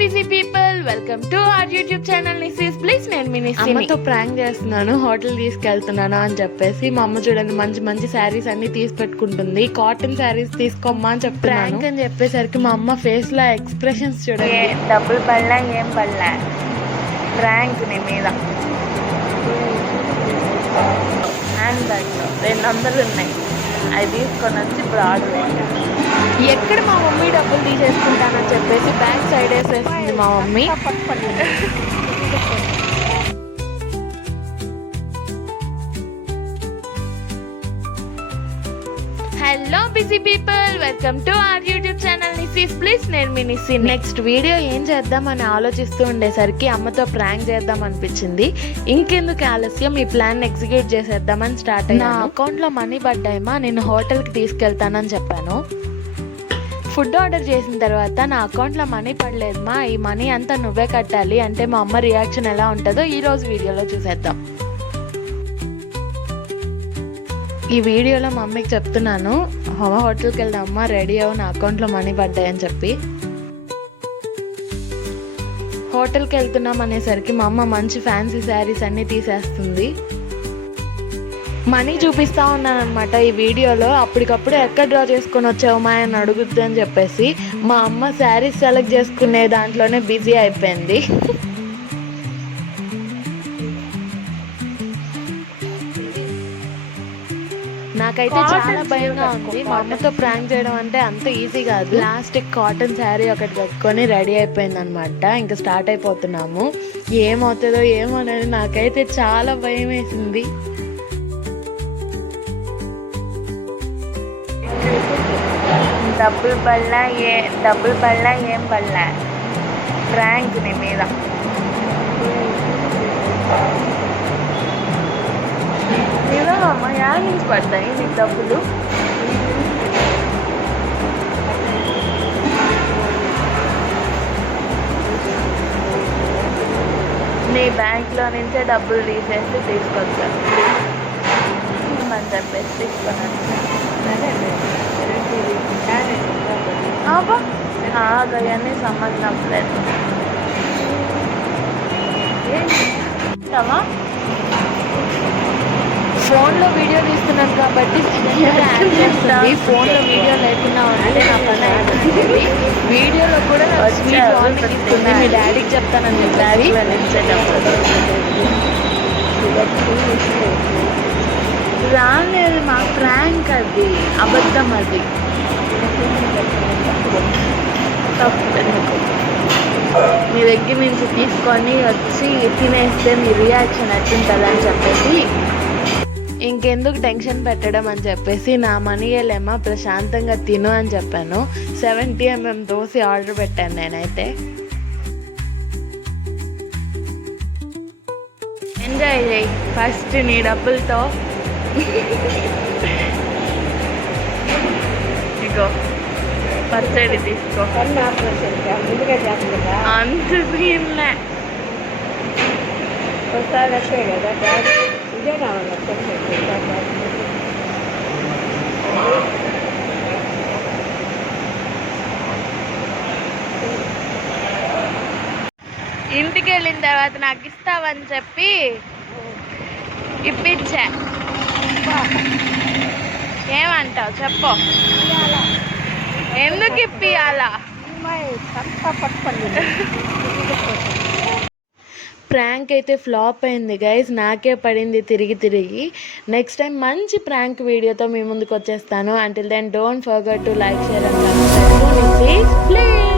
Busy people welcome to our YouTube channel నిసిస్ please నేను మీ అమ్మతో ప్రాంక్ చేస్తున్నాను హోటల్ తీసుకెళ్తున్నాను అని చెప్పేసి మా అమ్మ చూడండి మంచి మంచి శారీస్ అన్ని తీసి పెట్టుకుంటుంది కాటన్ శారీస్ తీసుకోమ్మా అని చెప్పి ప్రాంక్ అని చెప్పేసరికి మా అమ్మ ఫేస్లో ఎక్స్ప్రెషన్స్ చూడండి. డబ్బులు పడలా ఏం పడలా ర్యాంక్ నీ మీద. హ్యాండ్ బ్యాగ్ రెండు వందలు ఉన్నాయి. అవి తీసుకొని వచ్చి ఇప్పుడు ఆర్డర్ ఎక్కడ మా మమ్మీ డబ్బులు తీసేసుకుంటానని చెప్పేసి బ్యాక్ సైడ్ వేసేస్తుంది మా mummy. Hello busy people welcome to our YouTube channel నిసిస్ please నేను మీ నిసిని నెక్స్ట్ వీడియో ఏం చేద్దామని ఆలోచిస్తూ ఉండేసరికి అమ్మతో ప్రాంక్ చేద్దాం అనిపించింది. ఇంకెందుకు ఆలస్యం? ఈ ప్లాన్ ఎగ్జిక్యూట్ చేసేద్దామని స్టార్ట్ అయ్యి నా అకౌంట్లో మనీ పడ్డాయమా నేను హోటల్కి తీసుకెళ్తానని చెప్పాను. ఫుడ్ ఆర్డర్ చేసిన తర్వాత నా అకౌంట్లో మనీ పడలేదమ్మా ఈ మనీ అంతా నువ్వే కట్టాలి అంటే మా అమ్మ రియాక్షన్ ఎలా ఉంటుందో ఈరోజు వీడియోలో చూసేద్దాం. ఈ వీడియోలో మా అమ్మకి చెప్తున్నాను హోమ హోటల్కి వెళ్దాం అమ్మ రెడీ అవ్వు నా అకౌంట్లో మనీ పడ్డాయని చెప్పి. హోటల్కి వెళ్తున్నాం అనేసరికి మా అమ్మ మంచి ఫ్యాన్సీ శారీస్ అన్నీ తీసేస్తుంది. మనీ చూపిస్తా ఉన్నాను అనమాట ఈ వీడియోలో. అప్పటికప్పుడు ఎక్కడ డ్రా చేసుకొని వచ్చావమ్మా అని అడుగుద్ది అని చెప్పేసి మా అమ్మ శారీస్ సెలెక్ట్ చేసుకునే దాంట్లోనే బిజీ అయిపోయింది. నాకైతే చాలా భయంగా ఉంది. మా అమ్మతో ప్రాంక్ చేయడం అంటే అంత ఈజీ కాదు. ప్లాస్టిక్ కాటన్ శారీ ఒకటి కట్టుకొని రెడీ అయిపోయింది అనమాట ఇంకా స్టార్ట్ అయిపోతున్నాము. ఏమవుతుందో ఏమోనని నాకైతే చాలా భయం వేసింది. డబ్బులు పడలా ఏ డబ్బులు పడలా ఏం పడలా ర్యాంక్ నీ మీద. నిజమమ్మ యా నుంచి పడతాయి నీకు డబ్బులు? నీ బ్యాంక్లో నుంచే డబ్బులు తీసేసి తీసుకొచ్చాను అని చెప్పేసి తీసుకున్నాను అబ్బా అవన్నీ సంబంధం లేదు. ఏంటమ్మా ఫోన్లో వీడియో తీస్తున్నాను కాబట్టి ఫోన్లో వీడియో లేకుండా ఉంటే నా పని అయిపోతుంది. వీడియోలో కూడా స్వీట్ వార్నింగ్ ఇస్తుంది. మీ డాడీకి చెప్తానని చెప్పారు రాలేదు మా ప్రాంక్ అది. అబద్ధం అది. మీ దగ్గర నుంచి తీసుకొని వచ్చి తినేస్తే మీ రియాక్షన్ ఎట్లుంటుంది అని చెప్పేసి. ఇంకెందుకు టెన్షన్ పెట్టడం అని చెప్పేసి నా మనీ లేమా ప్రశాంతంగా తిను అని చెప్పాను. సెవెంటీ ఎంఎం దోశ ఆర్డర్ పెట్టాను నేనైతే. ఎంజాయ్ చేయి. ఫస్ట్ నీ డబ్బులతో. ఇగో. పచ్చడి తీసుకో. అంత సీన్లే ఇంటికి వెళ్ళిన తర్వాత నాకు ఇస్తావని చెప్పి ఇప్పించా. ఏమంటావు? చెప్పు. ఎందుకు ఇప్పియాలా? ప్రాంక్ అయితే ఫ్లాప్ అయింది గైస్ నాకే పడింది తిరిగి తిరిగి. నెక్స్ట్ టైం మంచి ప్రాంక్ వీడియోతో మీ ముందుకు వచ్చేస్తాను. Until then don't forget to like share and subscribe